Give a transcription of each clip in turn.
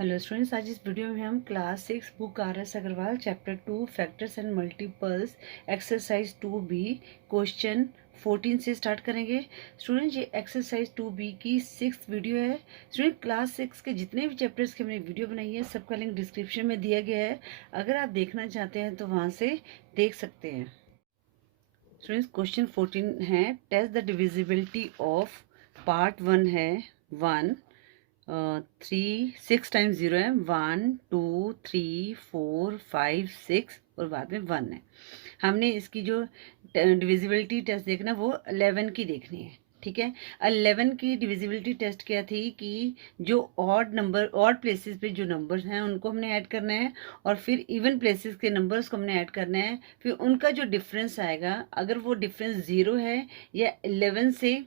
Hello students, आज इस video में हम class 6 book RS Agarwal chapter 2 factors and multiples exercise 2B question 14 से स्टार्ट करेंगे। स्टूडेंट, ये एक्सरसाइज 2B की 6th वीडियो है। स्टूडेंट, क्लास 6 के जितने भी चैप्टर्स की हमने वीडियो बनाई है सबका लिंक डिस्क्रिप्शन में दिया गया है। अगर आप देखना चाहते हैं तो वहाँ से देख सकते हैं। स्टूडेंट्स, क्वेश्चन 14 है, test the divisibility of part 1 है 1 6 टाइम्स 0 है 1 2 3 4 5 6 और बाद में 1 है। हमने इसकी जो डिविजिबिलिटी टेस्ट देखना वो 11 की देखनी है। ठीक है, 11 की डिविजिबिलिटी टेस्ट क्या थी कि जो ऑड प्लेसेस पे जो नंबर्स हैं उनको हमने ऐड करना है और फिर इवन प्लेसेस के नंबर्स को हमने ऐड करना है। फिर उनका जो डिफरेंस आएगा, अगर वो डिफरेंस 0 है या 11 से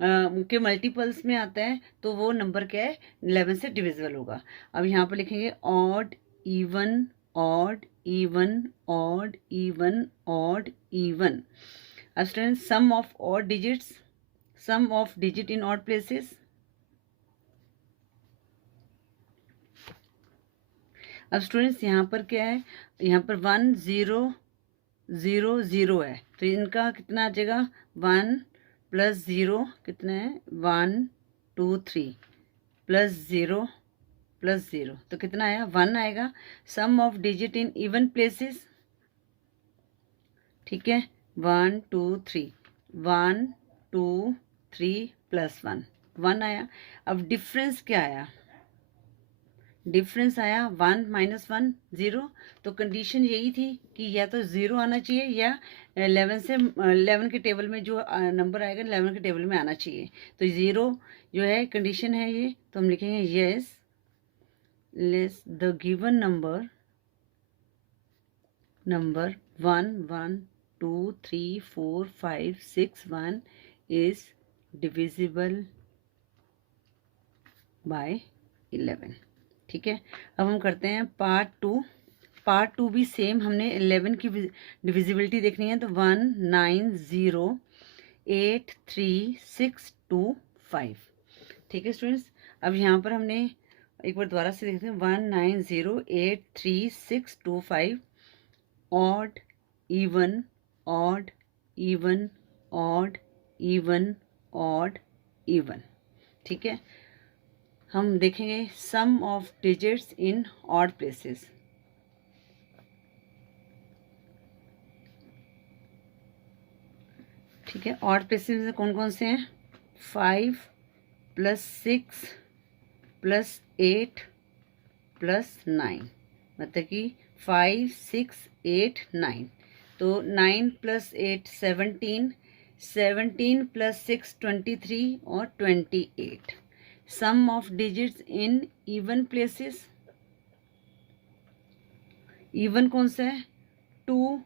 के मल्टीपल्स में आता है तो वो नंबर क्या है, 11 से डिविजिबल होगा। अब यहाँ पर लिखेंगे odd even odd even odd even odd even. अब student, sum of odd digits, sum of digit in odd places. अब स्टूडेंट्स यहाँ पर क्या है, यहाँ पर 1 0 0 0 है तो इनका कितना आ जाएगा, 1 प्लस 0 कितना है, 1 2 3 प्लस 0 प्लस 0 तो कितना आया, 1 आएगा। Sum of digit in even places, ठीक है, 1 2 3 1 2 3 प्लस 1 1 आया। अब डिफरेंस क्या आया, डिफरेंस आया 1 माइनस 1 0। तो कंडीशन यही थी कि या तो 0 आना चाहिए या 11 के टेबल में जो नंबर आएगा 11 के टेबल में आना चाहिए। तो 0 जो है कंडीशन है ये, तो हम लिखेंगे yes less the given number 1 1 2 3 4 5 6 1 is divisible by 11। ठीक है, अब हम करते हैं पार्ट टू भी सेम, हमने 11 की डिविजिबिलिटी देखनी है। तो 1 9 0 8 3 6 2 5। ठीक है स्टूडेंट्स, अब यहाँ पर हमने एक बार दोबारा से देखते हैं, 1 9 0 8 3 6 2 5 odd even odd even odd even odd even. ठीक है, हम देखेंगे sum of digits in odd places. ठीक है, ऑड प्लेसेस में कौन कौन से हैं, 5 प्लस 6 प्लस 8 प्लस 9, मतलब कि 5 6 8 9। तो 9 प्लस 8 17, 17 प्लस 6 23 और 28। Sum of digits in even places, even कौन सा है, 2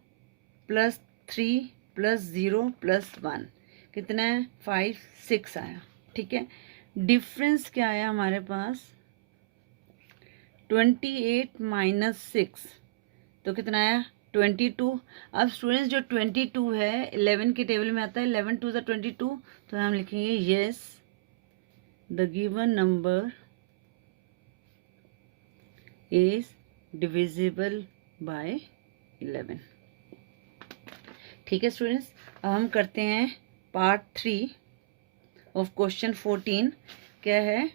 प्लस 3 प्लस 0 प्लस 1 कितना है, 5 6 आया। ठीक है, डिफरेंस क्या आया हमारे पास, 28 माइनस 6 तो कितना आया, 22। अब स्टूडेंट्स जो 22 है 11 के टेबल में आता है, 11 2 22, तो हम लिखेंगे yes the given number is divisible by 11। ठीक है स्टूडेंट्स, अब हम करते हैं पार्ट 3 ऑफ क्वेश्चन 14। क्या है,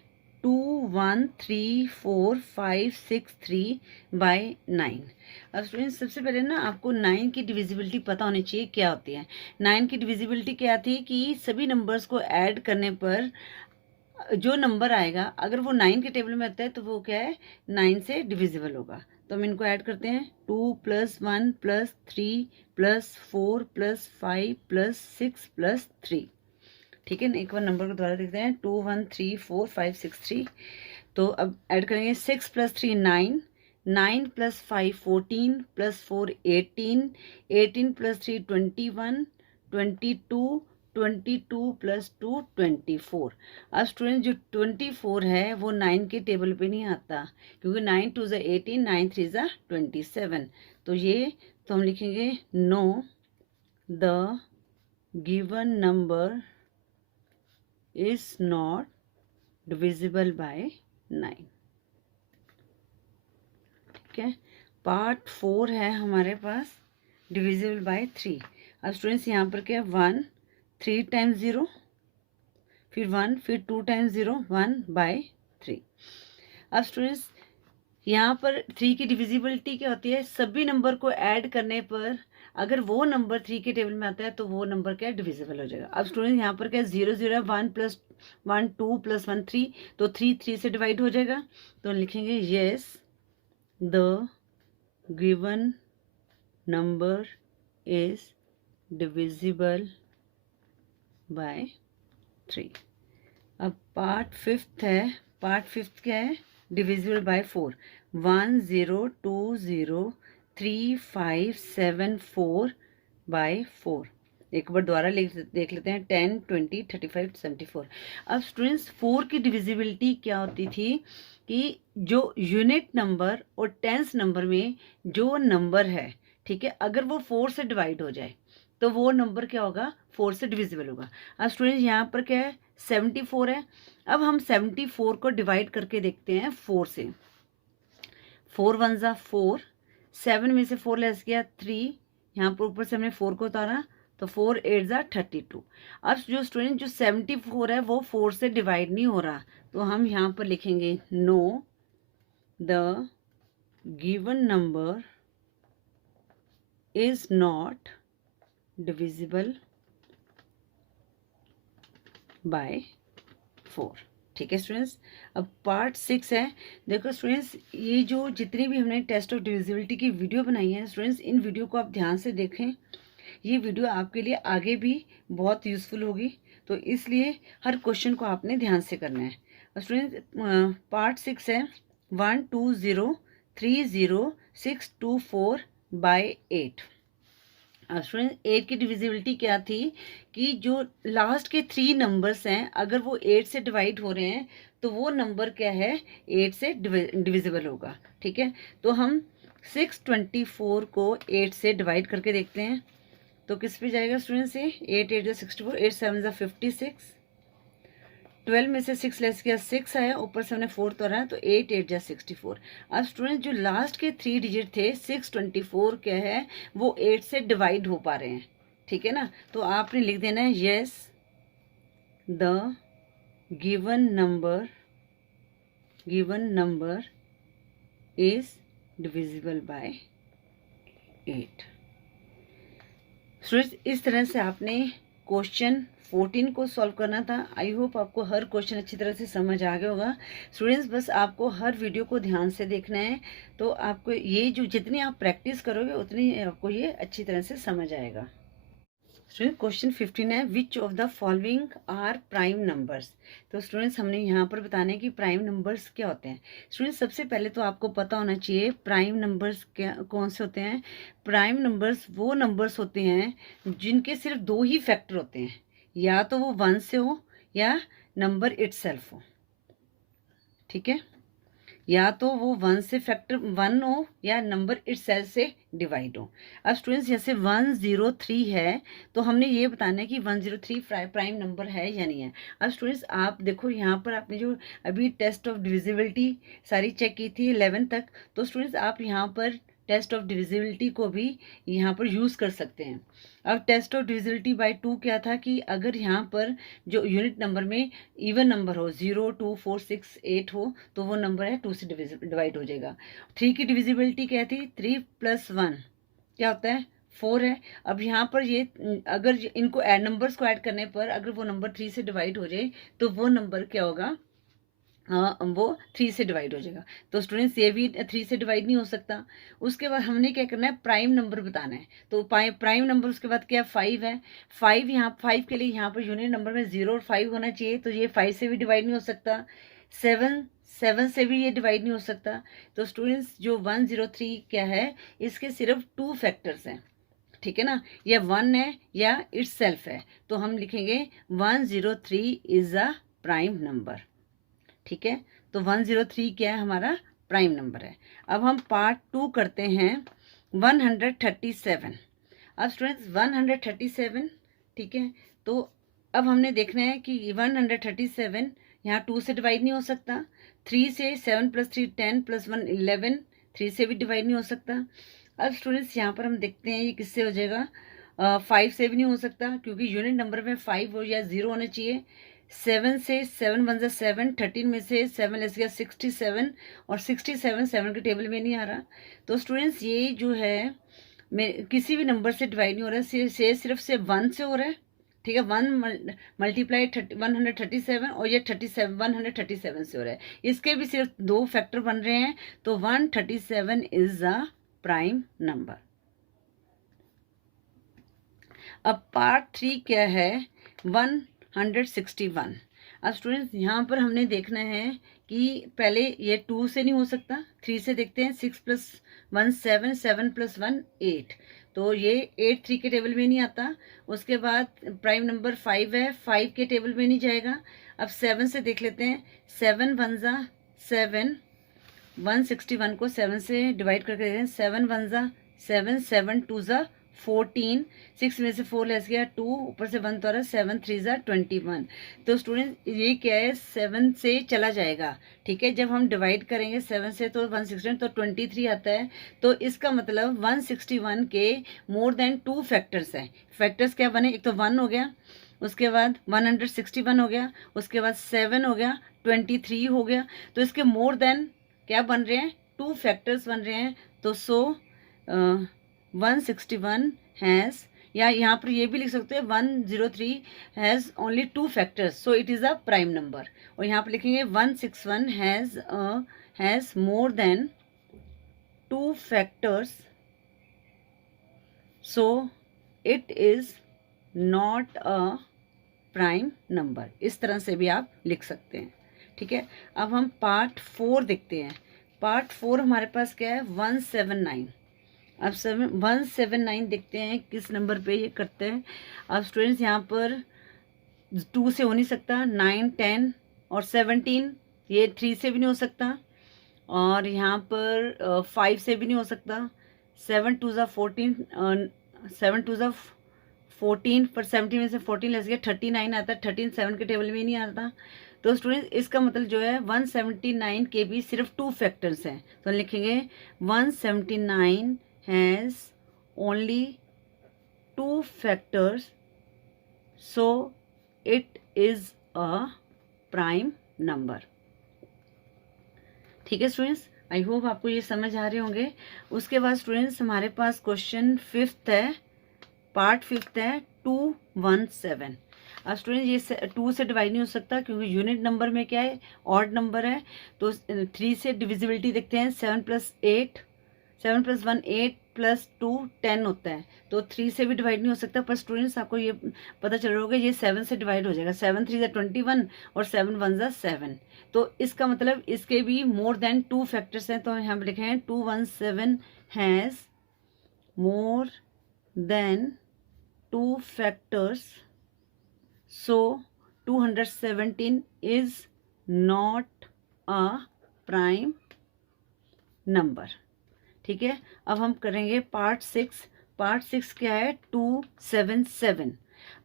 2 1 3 4 5 6 3 बाय 9। अब स्टूडेंट्स सबसे पहले ना आपको 9 की डिविजिबिलिटी पता होनी चाहिए क्या होती है। 9 की डिविजिबिलिटी क्या थी कि सभी नंबर्स को ऐड करने पर जो नंबर आएगा अगर वो 9 के टेबल में आता है तो वो क्या है, 9 से डिविजिबल होगा। तो हम इनको ऐड करते हैं, 2 plus 1 plus 3 plus 4 plus 5 plus 6 plus 3। ठीक है ना, एक बार नंबर को दोबारा देखते हैं, 2 1 3 4 5 6 3। तो अब ऐड करेंगे 6 plus 3 9, 9 plus 5 14 plus 4 18, 18 plus 3 21, 22, 22 plus 2 24। अब स्टूडेंट जो 24 है वो 9 के टेबल पे नहीं आता, क्योंकि 9 2 ज़ा 18, 9 3 ज़ा 27। तो ये, तो हम लिखेंगे know the given number is not divisible by 9। ठीक है। पार्ट 4 है हमारे पास डिविजिबल बाय 3। अब स्टूडेंट्स यहाँ पर क्या है 1 3 टाइम्स 0, फिर 1, फिर 2 टाइम्स 0, 1/3। अब स्टूडेंट्स यहाँ पर 3 की डिविजिबिलिटी क्या होती है, सभी नंबर को ऐड करने पर अगर वो नंबर 3 के टेबल में आता है तो वो नंबर क्या डिविजिबल हो जाएगा। अब स्टूडेंट यहाँ पर क्या 0 0 है, 1 + 1 2 + 1 3, तो 3 3 से डिवाइड हो जाएगा। तो लिखेंगे yes the given number is divisible by 3। अब पार्ट 5 है, पार्ट 5 क्या है, डिविजिबल बाय 4। 1 0 2 0 3 5 7 4/4। एक बार दोबारा देख लेते हैं 10 20 35 74। अब स्टूडेंट्स 4 की डिविजिबिलिटी क्या होती थी कि जो यूनिट नंबर और टेंस नंबर में जो नंबर है, ठीक है, अगर वो 4 से डिवाइड हो जाए तो वो नंबर क्या होगा, 4 से डिविजिबल होगा। अब स्टूडेंट्स यहाँ पर क्या है 74 है। अब हम 74 को डिवाइड करके देखते हैं 4 से। 4 1 ज़ा 4, 7 में से 4 लेस किया 3, यहाँ पर ऊपर से हमने 4 को उतारा तो 4 8 ज़ा 32। अब जो स्टूडेंट जो 74 है वो 4 से डिवाइड नहीं हो रहा, तो हम यहाँ पर लिखेंगे know the given number is not divisible by 4। ठीक है स्टूडेंट्स। अब पार्ट 6 है। देखो स्टूडेंट्स, ये जो जितनी भी हमने टेस्ट ऑफ डिविजिबिलिटी की वीडियो बनाई है स्टूडेंट्स, इन वीडियो को आप ध्यान से देखें। ये वीडियो आपके लिए आगे भी बहुत यूज़फुल होगी, तो इसलिए हर क्वेश्चन को आपने ध्यान से करना है। स्टूडेंट्स पार्ट 6 है 1 2 0 3 0 6 2 4/8। स्टूडेंट 8 की डिविजिबिलिटी क्या थी कि जो लास्ट के 3 नंबर्स हैं अगर वो 8 से डिवाइड हो रहे हैं तो वो नंबर क्या है 8 से डिविजिबल होगा। ठीक है, तो हम 624 को 8 से डिवाइड करके देखते हैं तो किस पे जाएगा स्टूडेंट से 8 8 64, 8 7 56, 12 में से 6 लेस किया 6 आया, ऊपर से हमने 4 तो रहा तो 8 8 64। अब स्टूडेंट जो लास्ट के 3 डिजिट थे 624 क्या है वो 8 से डिवाइड हो पा रहे हैं। ठीक है ना, तो आपने लिख देना है yes the given number is divisible by 8। Students इस तरह से आपने क्वेश्चन 14 को सॉल्व करना था। आई होप आपको हर क्वेश्चन अच्छी तरह से समझ आ गया होगा। स्टूडेंट्स बस आपको हर वीडियो को ध्यान से देखना है, तो आपको ये जो जितनी आप प्रैक्टिस करोगे उतनी आपको ये अच्छी तरह से समझ आएगा। स्टूडेंट क्वेश्चन 15 है which of the following are prime numbers. तो स्टूडेंट्स हमने यहाँ पर बताना है कि प्राइम नंबर्स क्या होते हैं। स्टूडेंट्स सबसे पहले तो आपको पता होना चाहिए प्राइम नंबर्स क्या कौन से होते हैं। प्राइम नंबर्स वो नंबर्स होते हैं जिनके सिर्फ 2 ही फैक्टर होते हैं, या तो वो 1 से हो या नंबर इटसेल्फ हो। ठीक है, या तो वो 1 से फैक्टर 1 हो या नंबर इटसेल्फ से डिवाइड हो। अब स्टूडेंट्स जैसे 103 है तो हमने ये बताना है कि 103 प्राइम नंबर है या नहीं है। अब स्टूडेंट्स आप देखो यहाँ पर आपने जो अभी टेस्ट ऑफ डिविजिबिलिटी सारी चेक की थी 11 तक, तो स्टूडेंट्स आप यहाँ पर टेस्ट ऑफ डिविजिबिलिटी को भी यहाँ पर यूज़ कर सकते हैं। अब टेस्ट ऑफ डिविजिबिलिटी बाय 2 क्या था कि अगर यहाँ पर जो यूनिट नंबर में इवन नंबर हो 0 2 4 6 8 हो तो वो नंबर है 2 से डिवाइड हो जाएगा। 3 की डिविजिबिलिटी क्या थी 3 + 1 क्या होता है 4 है। अब यहाँ पर ये अगर इनको ऐड नंबर्स को ऐड करने पर अगर वो नंबर 3 से डिवाइड हो जाए तो वो नंबर क्या होगा, वो 3 से डिवाइड हो जाएगा। तो स्टूडेंट्स ये भी 3 से डिवाइड नहीं हो सकता। उसके बाद हमने क्या करना है प्राइम नंबर बताना है, तो प्राइम नंबर उसके बाद क्या 5 है। 5 यहाँ 5 के लिए यहाँ पर यूनिट नंबर में 0 और 5 होना चाहिए, तो ये 5 से भी डिवाइड नहीं हो सकता। 7 से भी ये डिवाइड नहीं हो सकता। तो स्टूडेंट्स जो 103 क्या है इसके सिर्फ 2 फैक्टर्स हैं। ठीक है ना, या 1 है या इटसेल्फ है, तो हम लिखेंगे 103 इज अ प्राइम नंबर। ठीक है, तो 103 क्या है हमारा प्राइम नंबर है। अब हम पार्ट 2 करते हैं 137। अब स्टूडेंट्स 137, ठीक है, तो अब हमने देखना है कि 137 यहाँ 2 से डिवाइड नहीं हो सकता। 3 से 7 + 3 10 + 1 11 3 से भी डिवाइड नहीं हो सकता। अब स्टूडेंट्स यहाँ पर हम देखते हैं ये किससे हो जाएगा, 5 से भी नहीं हो सकता क्योंकि यूनिट नंबर में 5 हो या 0 होना चाहिए। 7 से 7 1 7, 13 में से 7 लेस गया 67, और 67 7 के टेबल में नहीं आ रहा। तो स्टूडेंट्स ये जो है किसी भी नंबर से डिवाइड नहीं हो रहा है, सिर्फ से 1 से हो रहा है। ठीक है, 1 मल्टीप्लाई 137, और ये 37 137 से हो रहा है। इसके भी सिर्फ 2 फैक्टर बन रहे हैं, तो 137 इज अ प्राइम नंबर। अब पार्ट 3 क्या है, 161। अब स्टूडेंट्स यहाँ पर हमने देखना है कि पहले ये 2 से नहीं हो सकता, 3 से देखते हैं। 6 + 1 7, 7 + 1 8, तो ये 8 3 के टेबल में नहीं आता। उसके बाद प्राइम नंबर 5 है, 5 के टेबल में नहीं जाएगा। अब 7 से देख लेते हैं। 7 1 7, 161 को 7 से डिवाइड करके देते हैं। 7 1 7, 7 2 14, 6 में से 4 लेस गया 2, ऊपर से 1 तो आ रहा है, 7 3 21। तो स्टूडेंट ये क्या है, 7 से चला जाएगा। ठीक है, जब हम डिवाइड करेंगे 7 से तो 160 तो 23 आता है। तो इसका मतलब 161 के मोर देन 2 फैक्टर्स हैं। फैक्टर्स क्या बने, एक तो 1 हो गया, उसके बाद 161 हो गया, उसके बाद 7 हो गया, 23 हो गया। तो इसके मोर देन क्या बन रहे हैं, 2 फैक्टर्स बन रहे हैं। तो 161 हैज़, या यहाँ पर ये भी लिख सकते हैं 103 has only 2 factors, so it is a prime number. और यहाँ पर लिखेंगे 161 has more than 2 factors, so it is not a prime number. इस तरह से भी आप लिख सकते हैं। ठीक है, अब हम पार्ट 4 देखते हैं। पार्ट 4 हमारे पास क्या है, 179। अब 179 देखते हैं किस नंबर पे ये करते हैं। अब स्टूडेंट्स यहाँ पर 2 से हो नहीं सकता, 9 10 और 17, ये 3 से भी नहीं हो सकता, और यहाँ पर 5 से भी नहीं हो सकता। 7 2 14, 7 2 14, पर 17 में से 14 लेस गया 39 आता है। 13 7 के टेबल में नहीं आता। तो स्टूडेंट इसका मतलब जो है 179 के भी सिर्फ 2 फैक्टर्स हैं, तो लिखेंगे 179 has only 2 factors, so it is a prime number। ठीक है स्टूडेंट्स, आई होप आपको ये समझ आ रहे होंगे। उसके बाद स्टूडेंट्स हमारे पास क्वेश्चन 5th है, पार्ट 5th है 217। अब स्टूडेंट ये 2 से डिवाइड नहीं हो सकता क्योंकि यूनिट नंबर में क्या है, ऑड नंबर है। तो 3 से डिविजिबिलिटी देखते हैं। 7 + 8, 7 + 1 8 + 2 10 होता है। तो 3 से भी डिवाइड नहीं हो सकता, पर स्टूडेंट्स आपको ये पता चल रहा होगा ये 7 से डिवाइड हो जाएगा। 7 3 21 और 7 1 7। तो इसका मतलब इसके भी मोर देन 2 फैक्टर्स हैं। तो यहाँ पर लिखे हैं 217 has more than 2 factors, so 217 is not a prime number. ठीक है, अब हम करेंगे पार्ट 6। पार्ट 6 क्या है, 277।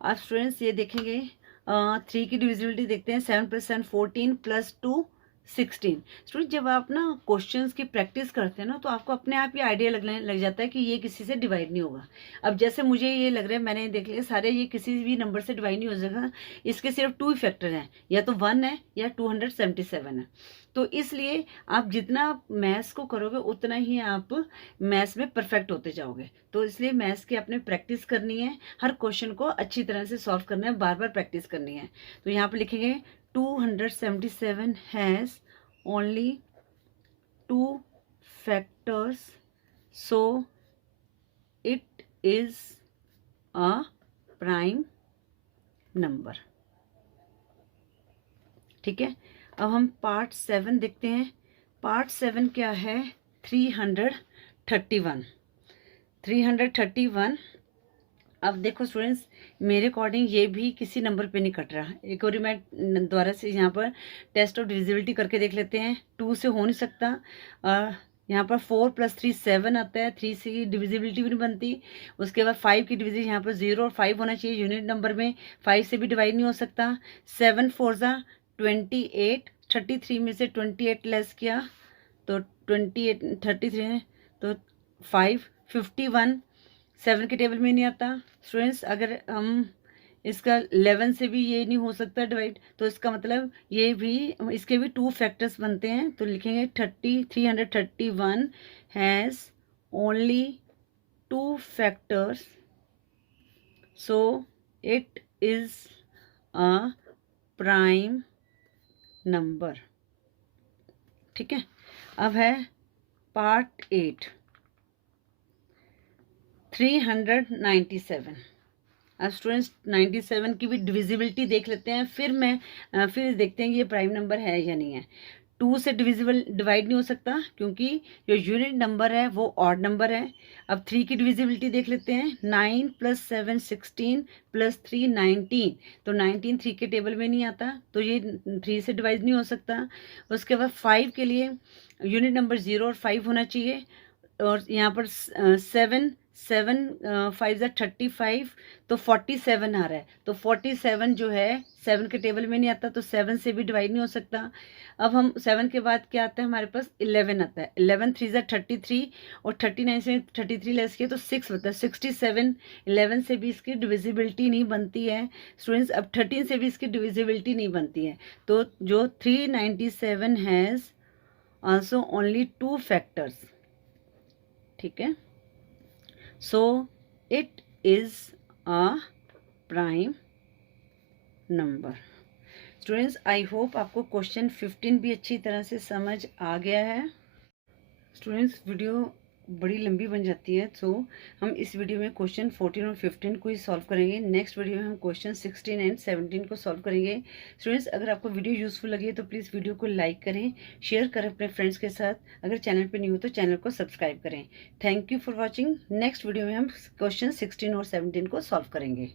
अब स्टूडेंट्स ये देखेंगे 3 की डिविजिबिलिटी देखते हैं। 7 + 7 14 + 2 16। स्टूडेंट जब आप ना क्वेश्चंस की प्रैक्टिस करते हैं ना, तो आपको अपने आप ही आइडिया लगने लग जाता है कि ये किसी से डिवाइड नहीं होगा। अब जैसे मुझे ये लग रहा है, मैंने देख लिया सारे ये किसी भी नंबर से डिवाइड नहीं हो सकता। इसके सिर्फ 2 फैक्टर हैं, या तो 1 है या 277 है। तो इसलिए आप जितना मैथ्स को करोगे उतना ही आप मैथ्स में परफेक्ट होते जाओगे। तो इसलिए मैथ्स की आपने प्रैक्टिस करनी है, हर क्वेश्चन को अच्छी तरह से सॉल्व करना है, बार बार प्रैक्टिस करनी है। तो यहाँ पे लिखेंगे 277 has only 2 factors, so it is a prime number. ठीक है, अब हम पार्ट 7 देखते हैं। पार्ट 7 क्या है, 331। 331। अब देखो स्टूडेंट्स, मेरे अकॉर्डिंग ये भी किसी नंबर पे नहीं कट रहा। एक और मैं दोबारा से यहाँ पर टेस्ट ऑफ डिविजिबिलिटी करके देख लेते हैं। 2 से हो नहीं सकता। यहाँ पर 4 + 3 7 आता है, 3 से डिविजिबिलिटी भी नहीं बनती। उसके बाद 5 की डिविजिबिलिटी यहाँ पर 0 और 5 होना चाहिए यूनिट नंबर में, 5 से भी डिवाइड नहीं हो सकता। 7 4 28, 33 में से 28 लेस किया तो 28 33 है, तो 5 51 7 के टेबल में नहीं आता। स्टूडेंट्स अगर हम इसका 11 से भी ये नहीं हो सकता डिवाइड, तो इसका मतलब ये भी, इसके भी 2 फैक्टर्स बनते हैं। तो लिखेंगे 331 has only 2 factors, so it is a prime number. ठीक है, अब है पार्ट 8 397। अब स्टूडेंट्स 97 की भी डिविजिबिलिटी देख लेते हैं, फिर देखते हैं कि ये प्राइम नंबर है या नहीं है। 2 से डिवाइड नहीं हो सकता क्योंकि जो यूनिट नंबर है वो ऑड नंबर है। अब 3 की डिविजिबिलिटी देख लेते हैं। 9 + 7 16 + 3 19, तो 19 3 के टेबल में नहीं आता, तो ये 3 से डिवाइड नहीं हो सकता। उसके बाद 5 के लिए यूनिट नंबर 0 और 5 होना चाहिए, और यहाँ पर 7 5 ज़ा 35, तो 47 आ रहा है। तो 47 जो है 7 के टेबल में नहीं आता, तो 7 से भी डिवाइड नहीं हो सकता। अब हम 7 के बाद क्या आता है, हमारे पास 11 आता है। 11 3 ज़ा 33, और 39 से 33 लेस किया तो 6 होता है 67। 11 से भी इसकी डिविजिबिलिटी नहीं बनती है स्टूडेंट्स। अब 13 से भी इसकी डिविजिबिलिटी नहीं बनती है। तो जो 397 हैज़ आल्सो ओनली 2 फैक्टर्स। ठीक है, so it is a prime number. Students I hope आपको क्वेश्चन 15 भी अच्छी तरह से समझ आ गया है। स्टूडेंट्स वीडियो बड़ी लंबी बन जाती है, तो हम इस वीडियो में क्वेश्चन 14 और 15 को ही सॉल्व करेंगे। नेक्स्ट वीडियो में हम क्वेश्चन 16 एंड 17 को सॉल्व करेंगे। स्टूडेंट्स अगर आपको वीडियो यूजफुल लगी है तो प्लीज़ वीडियो को लाइक करें, शेयर करें अपने फ्रेंड्स के साथ। अगर चैनल पर न्यू हो तो चैनल को सब्सक्राइब करें। Thank you for watching. Next video में हम क्वेश्चन 16 और 17 को सॉल्व करेंगे।